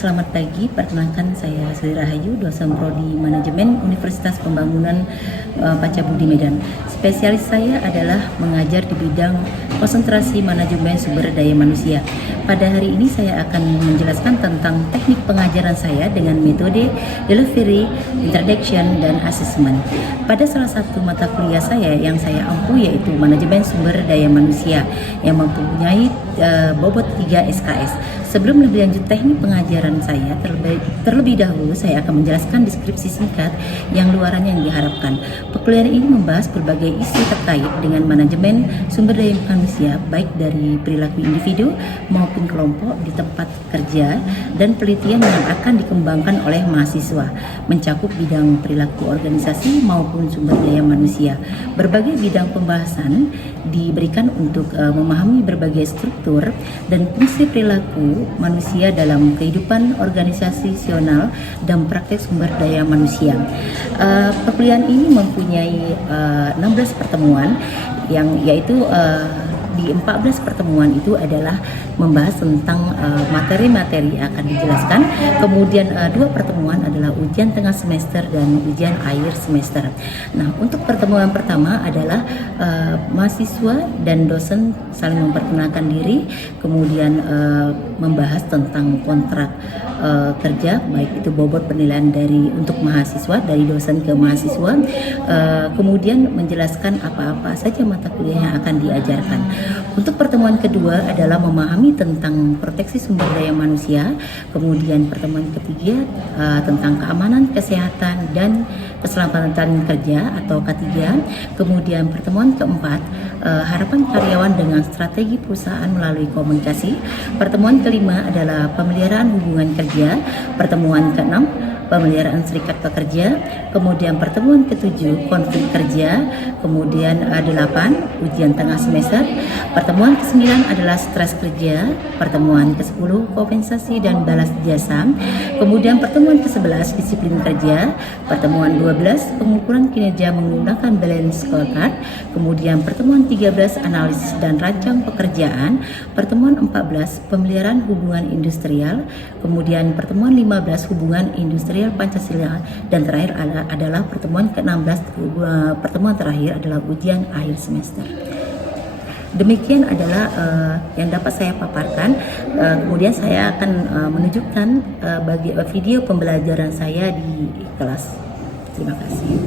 selamat pagi. Perkenalkan saya Sri Rahayu, dosen Prodi Manajemen Universitas Pembangunan Pacabudi Medan. Spesialis saya adalah mengajar di bidang konsentrasi manajemen sumber daya manusia. Pada hari ini saya akan menjelaskan tentang teknik pengajaran saya dengan metode delivery, introduction, dan assessment. Pada salah satu mata kuliah saya yang saya ampu yaitu manajemen sumber daya manusia yang mempunyai bobot 3 SKS. Sebelum lebih lanjut teknik pengajaran saya, terlebih dahulu saya akan menjelaskan deskripsi singkat yang luarannya yang diharapkan. Perkuliahan ini membahas berbagai isu terkait dengan manajemen sumber daya manusia, baik dari perilaku individu maupun kelompok di tempat kerja, dan penelitian yang akan dikembangkan oleh mahasiswa, mencakup bidang perilaku organisasi maupun sumber daya manusia. Berbagai bidang pembahasan diberikan untuk memahami berbagai struktur dan fungsi perilaku manusia dalam kehidupan organisasional dan praktek sumber daya manusia. Perkuliahan ini mempunyai 16 pertemuan yang yaitu di 14 pertemuan itu adalah membahas tentang materi-materi yang akan dijelaskan. Kemudian 2 pertemuan adalah ujian tengah semester dan ujian akhir semester. Nah, untuk pertemuan pertama adalah mahasiswa dan dosen saling memperkenalkan diri, kemudian membahas tentang kontrak kerja, baik itu bobot penilaian untuk mahasiswa dari dosen ke mahasiswa, kemudian menjelaskan apa-apa saja mata kuliah yang akan diajarkan. Untuk pertemuan kedua adalah memahami tentang proteksi sumber daya manusia, kemudian pertemuan ketiga tentang keamanan, kesehatan, dan keselamatan kerja atau K3, kemudian pertemuan keempat harapan karyawan dengan strategi perusahaan melalui komunikasi, pertemuan kelima adalah pemeliharaan hubungan kerja, pertemuan keenam pemeliharaan serikat pekerja, kemudian pertemuan ketujuh konflik kerja, kemudian 8 ujian tengah semester, pertemuan ke-9 adalah stres kerja, pertemuan ke-10 kompensasi dan balas jasa, kemudian pertemuan ke-11 disiplin kerja, pertemuan 12 pengukuran kinerja menggunakan balance scorecard, kemudian pertemuan 13 analisis dan rancang pekerjaan, pertemuan 14 pemeliharaan hubungan industrial, kemudian pertemuan 15 hubungan industrial Pancasila, dan terakhir adalah pertemuan ke-16. Pertemuan terakhir adalah ujian akhir semester. Demikian adalah yang dapat saya paparkan. Kemudian saya akan menunjukkan bagi video pembelajaran saya di kelas. Terima kasih.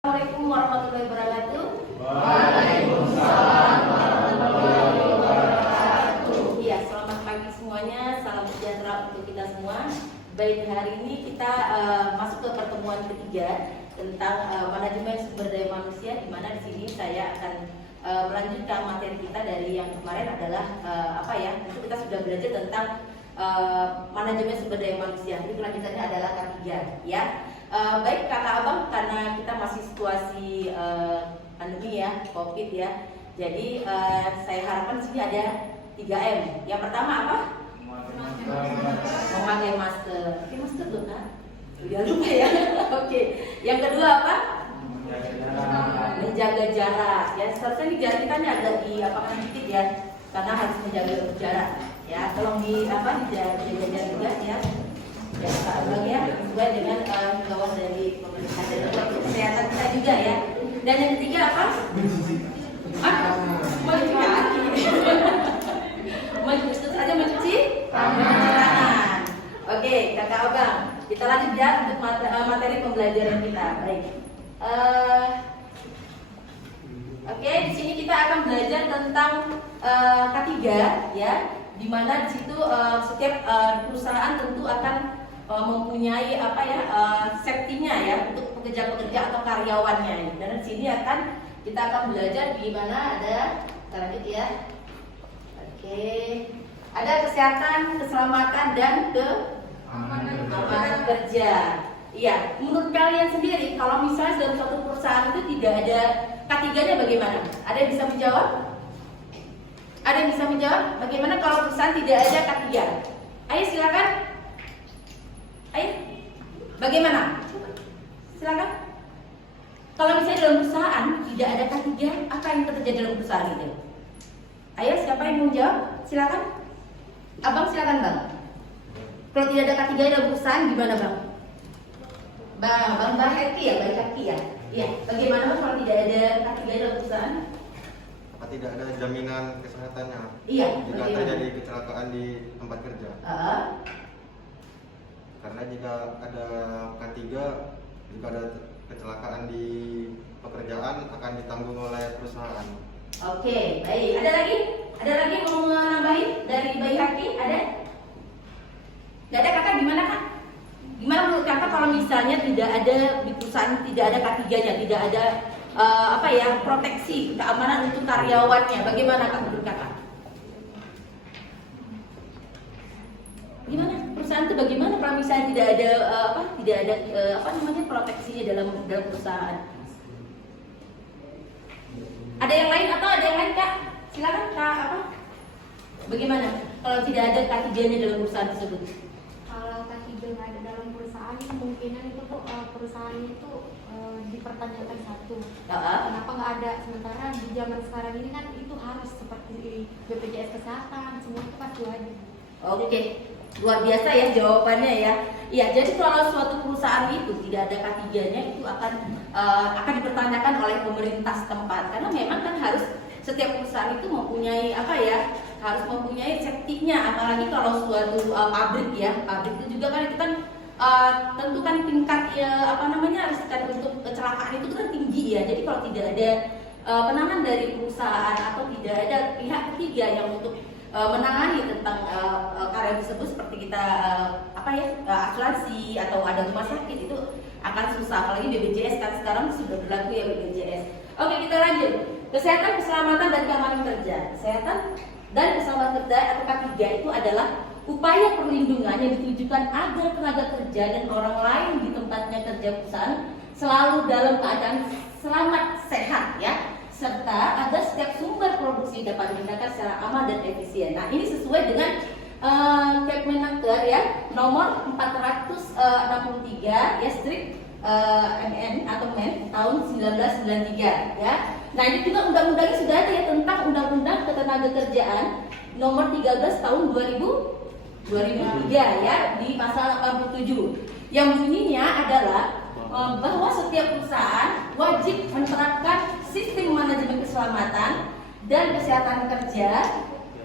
Assalamualaikum warahmatullahi wabarakatuh. Waalaikumsalam warahmatullahi wabarakatuh. Iya, selamat pagi semuanya. Salam sejahtera untuk kita semua. Baik, hari ini kita masuk ke pertemuan ketiga tentang manajemen sumber daya manusia, di mana di sini saya akan melanjutkan materi kita dari yang kemarin adalah Itu kita sudah belajar tentang manajemen sumber daya manusia. Ini kelanjutannya adalah K3, ya. Baik kakak abang, karena kita masih situasi pandemi ya, COVID ya. Jadi saya harapkan di sini ada 3M. Yang pertama apa? Memakai masker. Pakai masker dulu kan? Udah lupa ya. Oke. Yang kedua apa? Menjaga jarak. Ya, seharusnya nih jarak kita ini agak dikit ya, karena harus menjaga jarak. Ya, tolong dijaga jarak juga ya. Ya, ya, sesuai dengan himbauan dari pemerintah dan untuk kesehatan kita juga ya. Dan yang ketiga apa? Mencuci kaki. Tentu saja mencuci tangan. Oke, kakak abang, kita lanjut ya untuk materi pembelajaran kita. Baik. Oke, di sini kita akan belajar tentang K3 ya, di mana di situ setiap perusahaan tentu akan mempunyai safety-nya ya untuk pekerja-pekerja atau karyawannya. Dan di sini kita akan belajar di mana kita lanjut ya. Oke. Ada kesehatan, keselamatan, dan keamanan kerja. Iya, menurut kalian sendiri kalau misalnya dalam suatu perusahaan itu tidak ada K3-nya bagaimana? Ada yang bisa menjawab? Ada yang bisa menjawab? Bagaimana kalau perusahaan tidak ada K3? Ayo silakan. Ayo. Bagaimana? Silakan. Kalau misalnya dalam perusahaan tidak ada K3, apa yang terjadi dalam perusahaan itu? Ayo, siapa yang mau jawab? Silakan. Abang silakan bang. Kalau tidak ada K3 dalam perusahaan gimana bang? Bang Heki ya, Bang Heki ya. Iya. Bagaimana bang kalau tidak ada K3 dalam perusahaan? Apa tidak ada jaminan kesehatannya? Iya. Jika terjadi kecelakaan di tempat kerja. Karena jika ada K3, jika ada kecelakaan di pekerjaan akan ditanggung oleh perusahaan. Oke, baik. Ada lagi? Ada lagi yang mau nambahin dari Bayi Haki? Ada? Gak ada kakak? Gimana kak? Gimana menurut kakak kalau misalnya tidak ada di perusahaan tidak ada K3-nya, tidak ada proteksi keamanan untuk karyawannya? Bagaimana kak menurut kakak? Gimana perusahaan itu bagaimana kalau misalnya tidak ada proteksinya dalam perusahaan? Ada yang lain atau ada yang lain kak? Silakan kak Bagaimana kalau tidak ada K3-nya dalam perusahaan tersebut? Kalau K3 nggak ada dalam perusahaan, kemungkinan itu tuh perusahaan itu dipertanyakan satu. Kenapa nggak ada? Sementara di zaman sekarang ini kan itu harus seperti BPJS Kesehatan, semua itu pasti wajib. Oke. Luar biasa ya jawabannya ya. Iya, jadi kalau suatu perusahaan itu tidak ada K3-nya itu akan dipertanyakan oleh pemerintah setempat karena memang kan harus setiap perusahaan itu mempunyai harus mempunyai safety-nya, apalagi kalau suatu pabrik itu juga kan itu kan tentu kan tingkat risiko untuk kecelakaan itu kan tinggi ya. Jadi kalau tidak ada penanganan dari perusahaan atau tidak ada pihak ketiga yang untuk menangani tentang karya tersebut seperti kita asuransi atau ada rumah sakit itu akan susah, apalagi BPJS kan sekarang sudah berlaku ya BPJS. Oke, kita lanjut. Kesehatan, keselamatan dan keamanan kerja. Kesehatan dan keselamatan kerja atau K3 itu adalah upaya perlindungan yang ditujukan agar tenaga kerja dan orang lain di tempatnya kerja perusahaan selalu dalam keadaan selamat sehat ya, serta agar setiap sumber produksi dapat digunakan secara aman dan efisien. Nah, ini sesuai dengan Kepmenaker ya nomor 463 ya Strik MN atau Men tahun 1993 ya. Nah, ini juga undang-undangnya sudah ada ya tentang Undang-Undang Ketenagakerjaan nomor 13 tahun 2003 ya di pasal 87 yang bunyinya adalah bahwa setiap perusahaan wajib menerapkan sistem manajemen keselamatan dan kesehatan kerja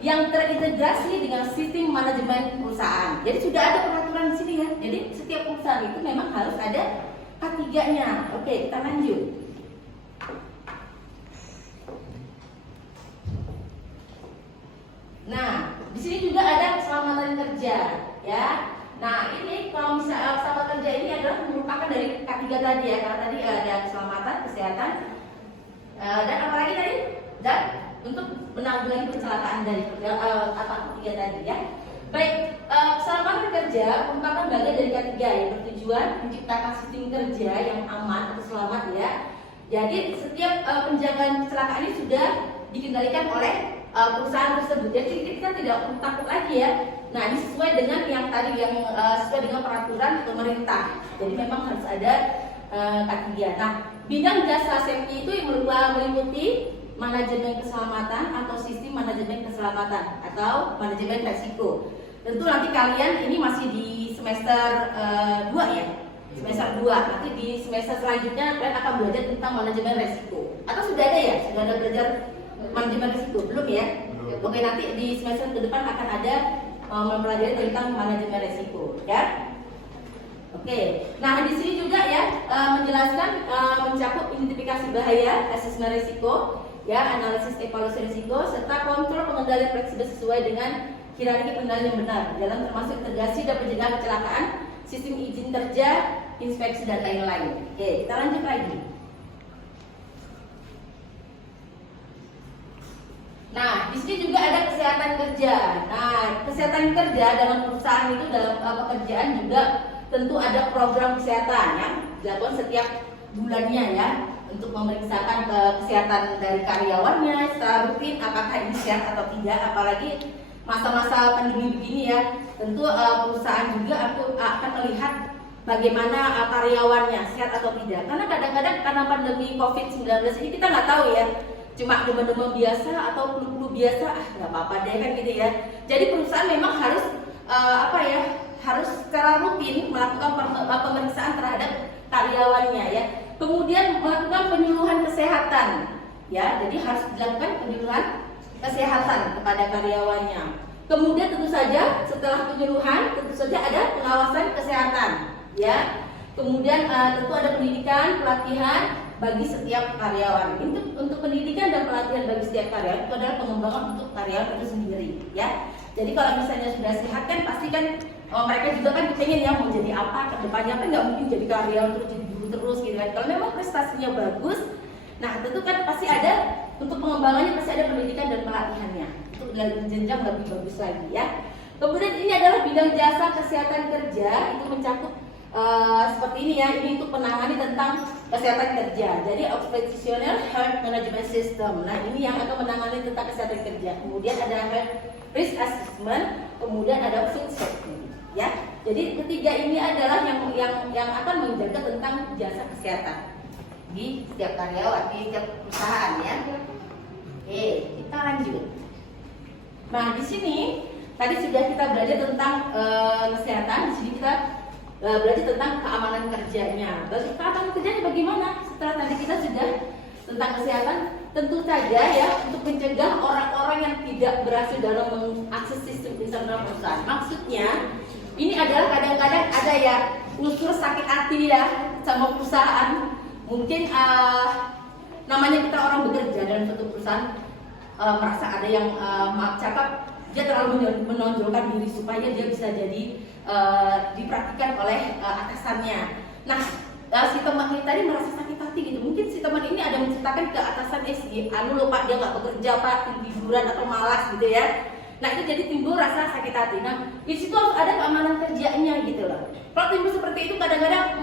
yang terintegrasi dengan sistem manajemen perusahaan. Jadi sudah ada peraturan di sini ya. Jadi setiap perusahaan itu memang harus ada K3-nya. Oke, kita lanjut. Nah, di sini juga ada keselamatan kerja, ya. Nah, ini kalau misalnya keselamatan kerja ini adalah merupakan dari K3 tadi ya. Karena tadi ada keselamatan, kesehatan, dan apa lagi tadi? Dan untuk menanggulangi kecelakaan dari K3 tadi ya. Baik, keselamatan kerja merupakan bagian dari K3 yang bertujuan menciptakan sistem kerja yang aman atau selamat ya. Jadi setiap penjagaan kecelakaan ini sudah dikendalikan oleh perusahaan tersebut. Jadi kita tidak takut lagi ya. Nah, ini sesuai dengan yang tadi sesuai dengan peraturan pemerintah. Jadi memang harus ada K3. Nah, bidang jasa safety itu yang meliputi manajemen keselamatan atau sistem manajemen keselamatan atau manajemen resiko. Tentu nanti kalian ini masih di semester 2 ya. Semester 2. Nanti di semester selanjutnya kalian akan belajar tentang manajemen resiko. Atau sudah ada ya? Sudah ada belajar manajemen risiko? Belum ya? Oke, nanti di semester ke depan akan ada mempelajari tentang manajemen risiko, ya. Oke. Nah, di sini juga ya menjelaskan mencakup identifikasi bahaya, asesmen risiko, ya, analisis evaluasi risiko serta kontrol pengendalian fleksibel sesuai dengan hierarki pengendalian yang benar dalam termasuk integrasi dan pencegahan kecelakaan, sistem izin kerja, inspeksi dan lain-lain. Oke, kita lanjut lagi. Nah, di sini juga ada kesehatan kerja. Nah, kesehatan kerja dalam perusahaan itu dalam pekerjaan juga tentu ada program kesehatan yang dilakukan setiap bulannya ya untuk memeriksakan kesehatan dari karyawannya secara rutin apakah ini sehat atau tidak, apalagi masa-masa pandemi begini ya. Tentu perusahaan juga akan melihat bagaimana karyawannya sehat atau tidak. Karena kadang-kadang karena pandemi COVID-19 ini kita nggak tahu ya, cuma demam-demam biasa atau flu-flu biasa, nggak apa-apa deh kan gitu ya. Jadi perusahaan memang harus harus secara rutin melakukan pemeriksaan terhadap karyawannya ya. Kemudian melakukan penyuluhan kesehatan ya, jadi harus dilakukan penyuluhan kesehatan kepada karyawannya. Kemudian tentu saja setelah penyuluhan tentu saja ada pengawasan kesehatan ya. Kemudian tentu ada pendidikan, pelatihan bagi setiap karyawan. Untuk pendidikan dan pelatihan bagi setiap karyawan itu adalah pengembangan untuk karyawan itu sendiri ya. Jadi kalau misalnya sudah sehat kan pasti kan mereka juga kan pengen ya mau jadi apa ke depannya, kan nggak mungkin jadi karyawan terus jadi guru terus gitu kan. Kalau memang prestasinya bagus, nah tentu kan pasti ada untuk pengembangannya, pasti ada pendidikan dan pelatihannya untuk jenjang lebih bagus lagi ya. Kemudian ini adalah bidang jasa kesehatan kerja, itu mencakup seperti ini ya, ini untuk menangani tentang kesehatan kerja. Jadi occupational health management system. Nah ini yang akan menangani tentang kesehatan kerja. Kemudian ada health risk assessment, kemudian ada food safety. Ya, jadi ketiga ini adalah yang akan menjaga tentang jasa kesehatan di setiap karyawan, di setiap perusahaan ya. Oke, kita lanjut. Nah di sini tadi sudah kita belajar tentang kesehatan. Di sini kita belajar tentang keamanan kerjanya. Keamanan kerjanya bagaimana? Setelah tadi kita sudah tentang kesehatan, tentu saja ya untuk mencegah orang-orang yang tidak berhasil dalam mengakses sistem internal perusahaan. Maksudnya ini adalah kadang-kadang ada ya unsur sakit hati ya sama perusahaan. Mungkin namanya kita orang bekerja dalam suatu perusahaan, merasa ada yang maaf cakap, dia terlalu menonjolkan diri supaya dia bisa jadi diperhatikan oleh atasannya. Nah si teman ini tadi merasa sakit hati gitu. Mungkin si teman ini ada menceritakan ke atasan, Pak dia nggak bekerja Pak, tiduran atau malas gitu ya. Nah itu jadi timbul rasa sakit hati. Nah di situ harus ada keamanan kerjanya gitu loh. Kalau timbul seperti itu kadang-kadang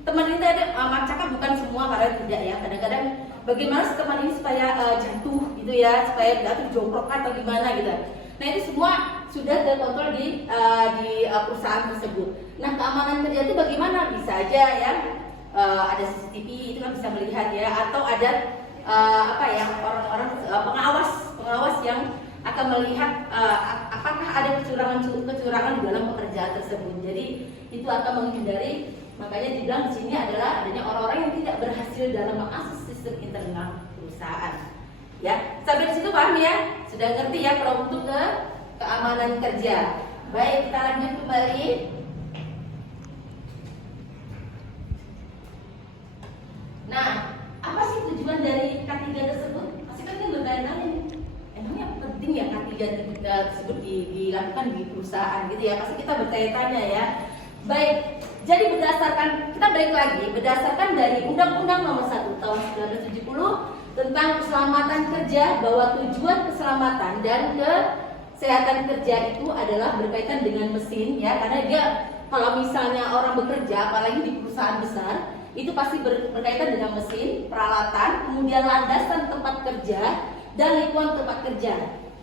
teman ini ada cakap, bukan semua karena tidak ya. Kadang-kadang bagaimana si teman ini supaya jatuh gitu ya, supaya jatuh jongkok atau gimana gitu. Nah itu semua sudah terkontrol di perusahaan tersebut. Nah keamanan kerja itu bagaimana? Bisa aja ya ada CCTV itu kan bisa melihat ya, atau ada orang-orang pengawas yang akan melihat apakah ada kecurangan di dalam pekerjaan tersebut. Jadi itu akan menghindari, makanya dibilang di sini adalah adanya orang-orang yang tidak berhasil dalam mengakses sistem internal perusahaan. Ya, sampai di situ paham ya? Sudah ngerti ya kalau untuk keamanan kerja. Baik, kita lanjut kembali. Nah, apa sih tujuan dari K3 tersebut? Pasti kan ini bertanya-tanya nih. Emangnya penting ya K3 tersebut dilakukan di perusahaan gitu ya? Pasti kita bertanya-tanya ya. Baik, jadi kita balik lagi berdasarkan dari Undang-Undang Nomor 1 Tahun 1970 tentang keselamatan kerja, bahwa tujuan keselamatan dan kesehatan kerja itu adalah berkaitan dengan mesin ya, karena dia kalau misalnya orang bekerja apalagi di perusahaan besar itu pasti berkaitan dengan mesin, peralatan, kemudian landasan tempat kerja dan lingkungan tempat kerja.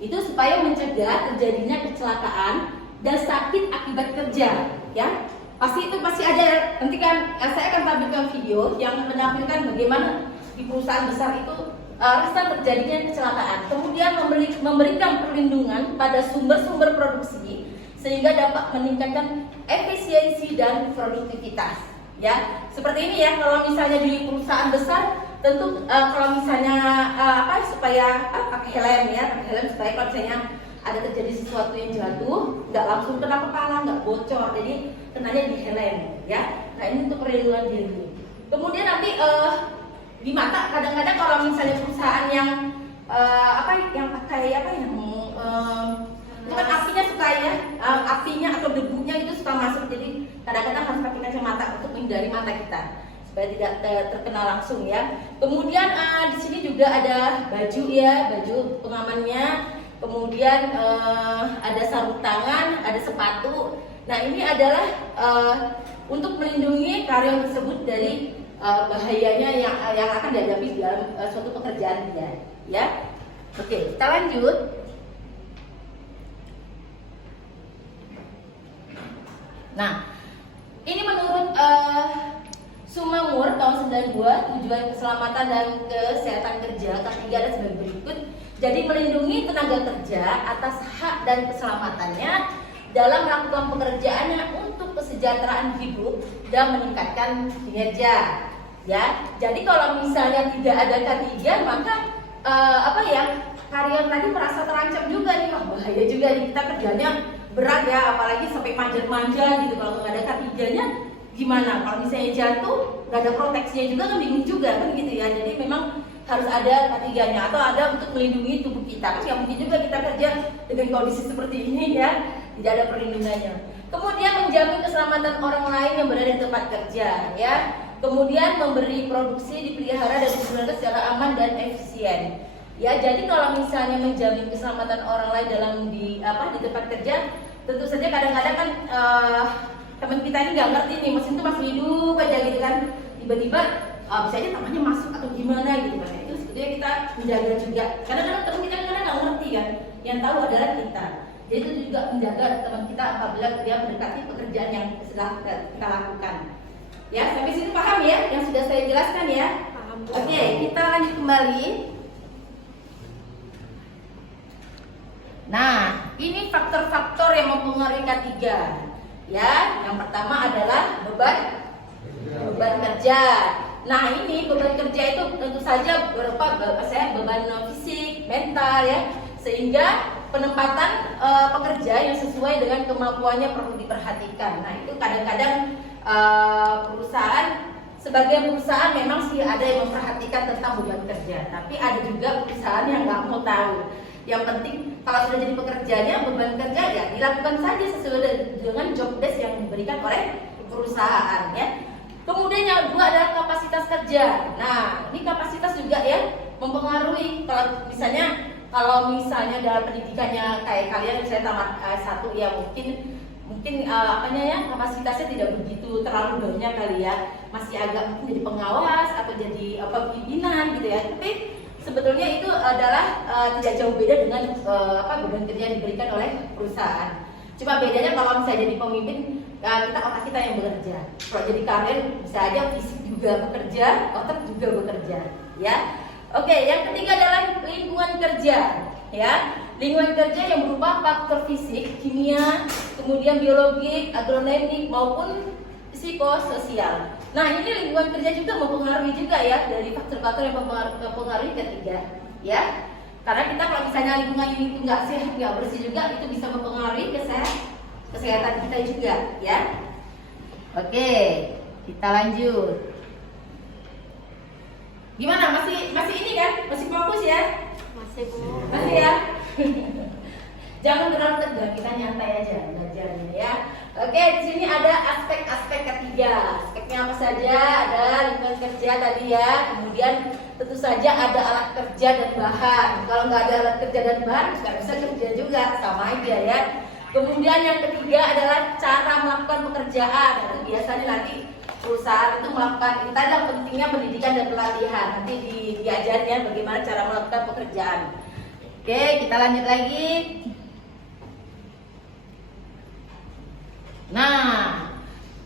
Itu supaya mencegah terjadinya kecelakaan dan sakit akibat kerja ya. Pasti ada, nanti kan saya akan tampilkan video yang menampilkan bagaimana di perusahaan besar itu rentan terjadinya kecelakaan. Kemudian memberikan perlindungan pada sumber-sumber produksi sehingga dapat meningkatkan efisiensi dan produktivitas. Ya, seperti ini ya. Kalau misalnya di perusahaan besar, tentu kalau misalnya supaya pakai helm ya, supaya kalau misalnya ada terjadi sesuatu yang jatuh, nggak langsung kena kepala, nggak bocor, jadi kenanya di helm ya. Nah ini untuk perlindungan diri. Kemudian nanti di mata kadang-kadang kalau misalnya perusahaan yang itu kan apinya suka ya, apinya atau debunya itu suka masuk, jadi kadang-kadang harus pakai kacamata untuk menghindari mata kita supaya tidak terkena langsung ya. Kemudian di sini juga ada baju ya, baju pengamannya. Kemudian ada sarung tangan, ada sepatu. Nah ini adalah untuk melindungi karyawan tersebut dari bahayanya yang akan dihadapi dalam suatu pekerjaan dia. Ya, oke, kita lanjut. Nah, ini menurut Nomor tahun 92 tujuan keselamatan dan kesehatan kerja K3 ada sebagai berikut. Jadi melindungi tenaga kerja atas hak dan keselamatannya dalam melakukan pekerjaannya untuk kesejahteraan hidup dan meningkatkan kinerja. Ya, jadi kalau misalnya tidak ada K3 maka karyawan tadi merasa terancam juga nih, wah bahaya juga nih kita kerjanya berat ya, apalagi sampai manja-manja gitu. Kalau nggak ada K3-nya gimana? Kalau misalnya jatuh nggak ada proteksinya juga kan bingung juga kan gitu ya. Jadi memang harus ada K3-nya atau ada untuk melindungi tubuh kita. Kan nggak mungkin juga kita kerja dengan kondisi seperti ini ya, tidak ada perlindungannya. Kemudian menjamin keselamatan orang lain yang berada di tempat kerja ya. Kemudian memberi produksi dipelihara dan digunakan secara aman dan efisien. Ya, jadi kalau misalnya menjamin keselamatan orang lain di tempat kerja, tentu saja kadang-kadang kan teman kita ini nggak ngerti nih, mesin itu masih hidup aja gitu kan, tiba-tiba bisa aja tangannya masuk atau gimana gitu kan. Itu sebetulnya kita menjaga juga. Kadang-kadang teman kita kadang nggak ngerti kan, yang tahu adalah kita. Jadi itu juga menjaga teman kita apabila dia mendekati pekerjaan yang sedang kita lakukan. Ya, sampai sini paham ya yang sudah saya jelaskan ya? Paham. Oke, kita lanjut kembali. Nah, ini faktor-faktor yang mempengaruhi K3. Ya, yang pertama adalah beban kerja. Nah, ini beban kerja itu tentu saja berupa beban fisik, mental ya, sehingga penempatan pekerja yang sesuai dengan kemampuannya perlu diperhatikan. Nah, itu kadang-kadang sebagian perusahaan memang sih ada yang memperhatikan tentang beban kerja, tapi ada juga perusahaan yang nggak mau tahu. Yang penting kalau sudah jadi pekerjanya, beban kerja ya dilakukan saja sesuai dengan job desk yang diberikan oleh perusahaan ya. Kemudian yang kedua adalah kapasitas kerja. Nah, ini kapasitas juga ya mempengaruhi. Kalau misalnya dalam pendidikannya kayak kalian misalnya tamat S1 ya mungkin kapasitasnya tidak begitu terlalu banyak kali ya, masih agak mungkin jadi pengawas atau jadi pimpinan gitu ya. Tapi sebetulnya itu adalah tidak jauh beda dengan beban kerja yang diberikan oleh perusahaan. Cuma bedanya kalau misalnya jadi pemimpin, otak kita yang bekerja. Kalau jadi karyawan bisa aja fisik juga bekerja, otak juga bekerja, ya. Oke, yang ketiga adalah lingkungan kerja, ya. Lingkungan kerja yang berupa faktor fisik, kimia, kemudian biologik, agronomik maupun psikososial. Nah, ini lingkungan kerja juga mempengaruhi juga ya dari faktor-faktor yang mempengaruhi ketiga, ya. Karena kita kalau misalnya lingkungan ini itu nggak sehat, nggak bersih juga, itu bisa mempengaruhi kesehatan kita juga, ya. Oke, kita lanjut. Gimana? Masih ini kan? Masih fokus ya? Masih Bu. Masih ya? Jangan terlalu tegang, kita nyantai aja belajarnya ya. Oke, di sini ada aspek-aspek ketiga. Aspeknya apa saja? Ada lingkungan kerja tadi ya. Kemudian tentu saja ada alat kerja dan bahan. Kalau nggak ada alat kerja dan bahan, nggak bisa kerja juga, sama aja ya. Kemudian yang ketiga adalah cara melakukan pekerjaan. Itu biasanya nanti perusahaan itu melakukan, kita adalah pentingnya pendidikan dan pelatihan. Nanti diajarnya bagaimana cara melakukan pekerjaan. Oke, kita lanjut lagi. Nah,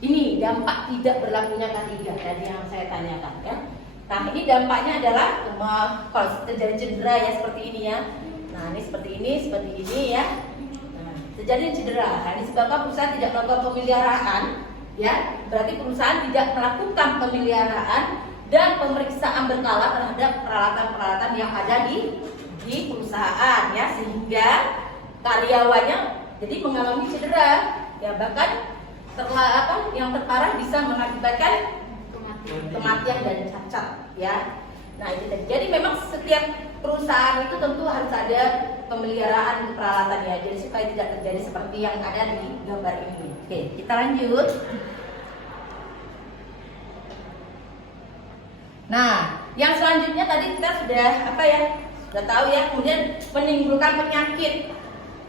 ini dampak tidak berlakunya K3 dari yang saya tanyakan ya. Nah, ini dampaknya adalah kalau terjadi cedera ya seperti ini ya. Nah, ini seperti ini ya. Nah, terjadi cedera. Nah, disebabkan perusahaan tidak melakukan pemeliharaan ya. Berarti perusahaan tidak melakukan pemeliharaan dan pemeriksaan berkala terhadap peralatan-peralatan yang ada di perusahaan ya, sehingga karyawannya jadi mengalami cedera. Ya, bahkan yang terparah bisa mengakibatkan kematian dan cacat ya. Nah, itu tadi. Jadi memang setiap perusahaan itu tentu harus ada pemeliharaan peralatan ya, jadi supaya tidak terjadi seperti yang ada di gambar ini. Oke, kita lanjut. Nah, yang selanjutnya tadi kita sudah tahu ya, kemudian menimbulkan penyakit.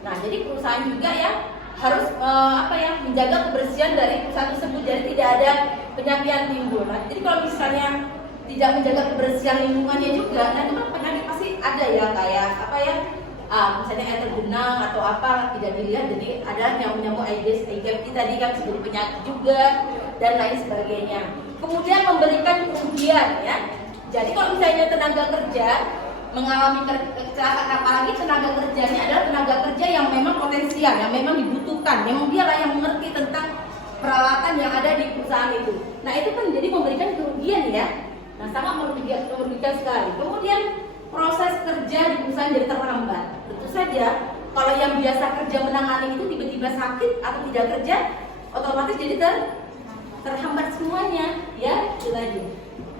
Nah, jadi perusahaan juga ya harus menjaga kebersihan dari perusahaan tersebut, jadi tidak ada penyakit yang timbul. Nah, jadi kalau misalnya tidak menjaga kebersihan lingkungannya juga, nah itu kan penyakit pasti ada ya, kayak misalnya air tergenang atau apa tidak dilihat, jadi ada nyamuk-nyamuk Aedes aegypti tadi kan sebagai penyakit juga dan lain sebagainya. kemudian memberikan kerugian ya. Jadi kalau misalnya tenaga kerja mengalami kecelakaan, apalagi tenaga kerjanya adalah tenaga kerja yang memang potensial, yang memang dibutuhkan, memang dialah yang mengerti tentang peralatan yang ada di perusahaan itu. Nah itu kan jadi memberikan kerugian ya. Nah sangat merugikan sekali. Kemudian proses kerja di perusahaan jadi terhambat. Tentu saja kalau yang biasa kerja menangani itu tiba-tiba sakit atau tidak kerja, otomatis jadi terhambat semuanya ya itu tadi.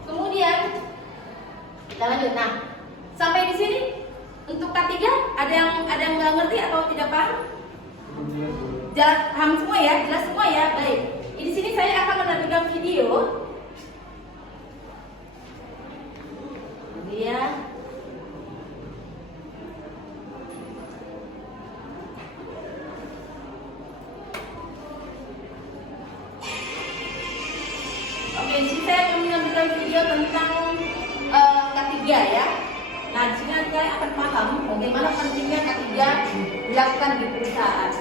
Kemudian kita lanjut. Nah sampai di sini untuk K3 ada yang nggak ngerti atau tidak paham? Paham semua ya, jelas semua ya. Baik. Di sini saya akan menampilkan video. Dia. Oke, di sini saya akan menampilkan video tentang K3 ya. Nah, di sini saya akan paham bagaimana pentingnya K3 dilakukan di perusahaan.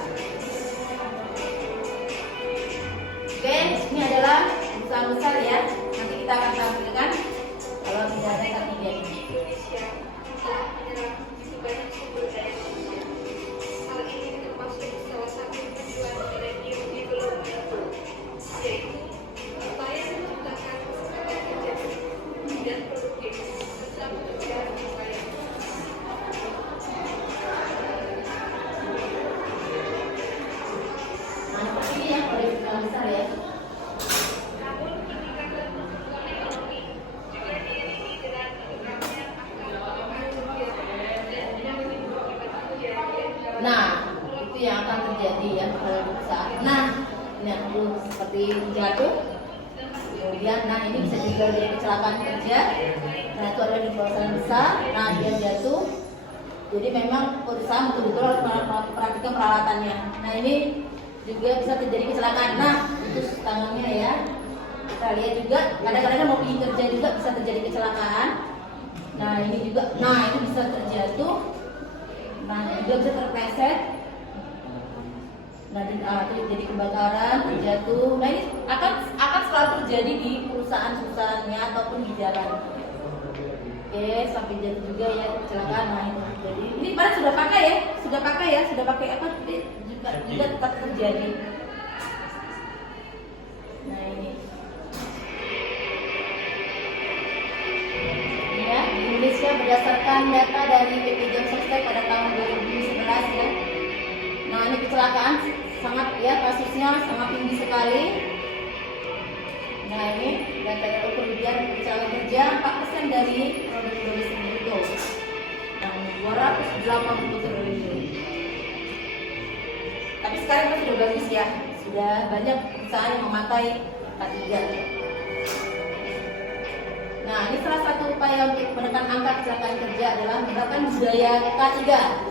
Oke, ini adalah perusahaan besar ya. Nanti kita akan tampilkan kalau tidak ada K3 ini. Indonesia telah menyerap sebanyak sumber daya manusia. Hal ini termasuk salah satu tujuan Millennium Development Goals, yaitu upaya menciptakan tenaga kerja dan produktif serta mengejar upaya. Nah, seperti ini ya, kalau perusahaan besar ya. Namun peningkatan pertumbuhan ekonomi juga diiringi dengan meningkatnya angka lapangan kerja dan dinamika akibat kerja. Nah, itu yang akan terjadi ya kalau perusahaan. Nah, ini aku seperti jatuh. Kemudian, nah ini bisa juga jadi kecelakaan kerja. Nah itu adalah di perusahaan besar. Nah dia jatuh. Jadi memang perusahaan betul-betul harus memperhatikan peralatannya. Nah ini juga bisa terjadi kecelakaan. Nah itu tangannya ya. Kita lihat juga kadang-kadang mau pergi kerja juga bisa terjadi kecelakaan. Nah ini juga, nah ini bisa terjatuh. Nah juga bisa terpleset. Nah jadi kebakaran, terjatuh. Nah ini akan selalu terjadi di perusahaan-perusahaannya ataupun di jalan. Oke, sampai jatuh juga ya kecelakaan. Nah itu terjadi. Ini padahal sudah pakai ya, sudah pakai apa? Juga tetap terjadi. Nah ini. Ya, di Indonesia berdasarkan data dari BP Jam Sostek pada tahun 2011 ya. Nah ini kecelakaan sangat ya, kasusnya sangat tinggi sekali. Nah ini data kerugian kecelakaan kerja 4% dari produksi sendiri itu. Nah 280 triliun. Tapi sekarang itu sudah bagus ya, sudah banyak perusahaan yang memakai K3. Nah ini salah satu upaya untuk menekan angka kecelakaan kerja adalah menerapkan budaya K3,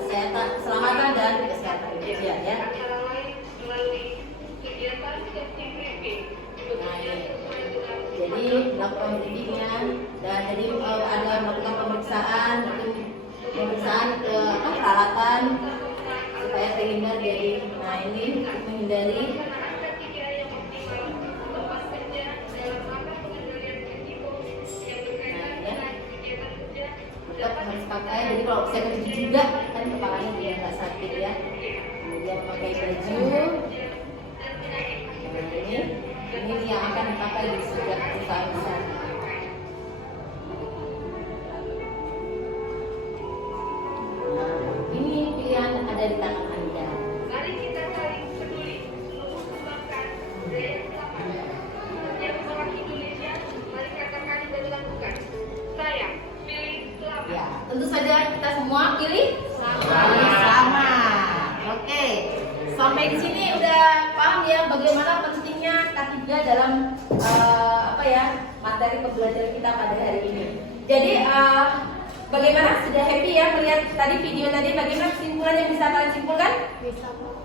kesehatan, keselamatan dan kesehatan kerja ya. Antara lain melalui kegiatan safety briefing. Nah, jadi melakukan briefingnya dan jadi ada melakukan pemeriksaan ke peralatan supaya terhindar dari nah ini untuk menghindari Angka 3 yang optimal tempat kerja dalam rangka pengendalian risiko yang berkaitan dengan kegiatan kerja tetap harus pakai. Jadi kalau saya kerja juga kan kepalanya dia nggak sakit ya. Kemudian pakai baju. Nah, ini yang akan dipakai di setiap perusahaan besar. Nah, ini pilihan ada di tangan Anda. Mari kita saling peduli untuk mengembangkan budaya keselamatan. Setiap orang Indonesia, mari katakan dan lakukan. Saya pilih selamat. Ya, tentu saja kita semua pilih sama. Oke, sampai di sini udah paham ya bagaimana pentingnya K3 dalam materi pembelajaran kita pada hari ini. Jadi bagaimana, sudah happy ya melihat tadi video tadi, bagaimana kesimpulan yang bisa kalian simpulkan?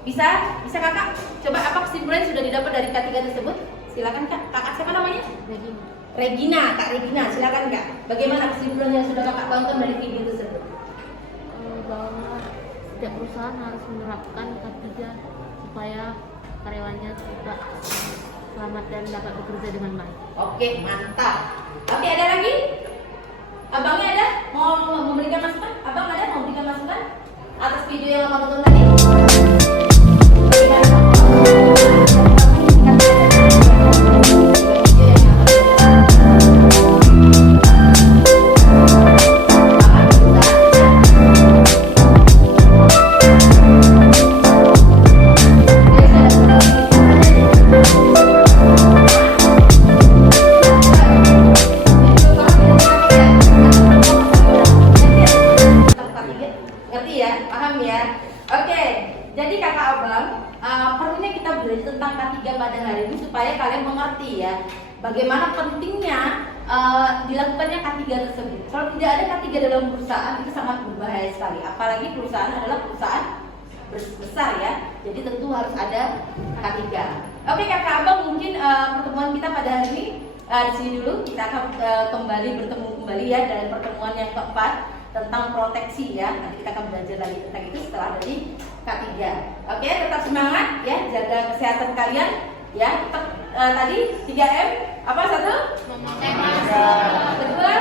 Bisa kakak? Coba apa kesimpulan yang sudah didapat dari K3 tersebut? Silakan kak. Kakak siapa namanya? Regina, Kak Regina, silakan kak. Bagaimana kesimpulan yang sudah kakak tonton dari video tersebut? Bahwa setiap perusahaan harus menerapkan K3 supaya karyawannya tidak selamat dan dapat bekerja dengan baik. Oke, mantap. Oke, ada lagi? Abangnya ada? Mau memberikan masukan? Abang ada mau memberikan masukan atas video yang abang tonton tadi? Ngerti ya? Paham ya? Oke, jadi kakak abang, perlunya kita belajar tentang K3 pada hari ini supaya kalian mengerti ya bagaimana pentingnya dilakukannya K3 tersebut. Kalau tidak ada K3 dalam perusahaan itu sangat berbahaya sekali. Apalagi perusahaan adalah perusahaan besar ya. Jadi tentu harus ada K3. Oke kakak abang, mungkin pertemuan kita pada hari ini di sini dulu. Kita akan bertemu kembali ya dalam pertemuan yang keempat tentang proteksi ya. Nanti kita akan belajar lagi tentang itu setelah dari K3. Oke, tetap semangat ya, jaga kesehatan kalian ya. Tetap tadi 3M apa satu? Kedua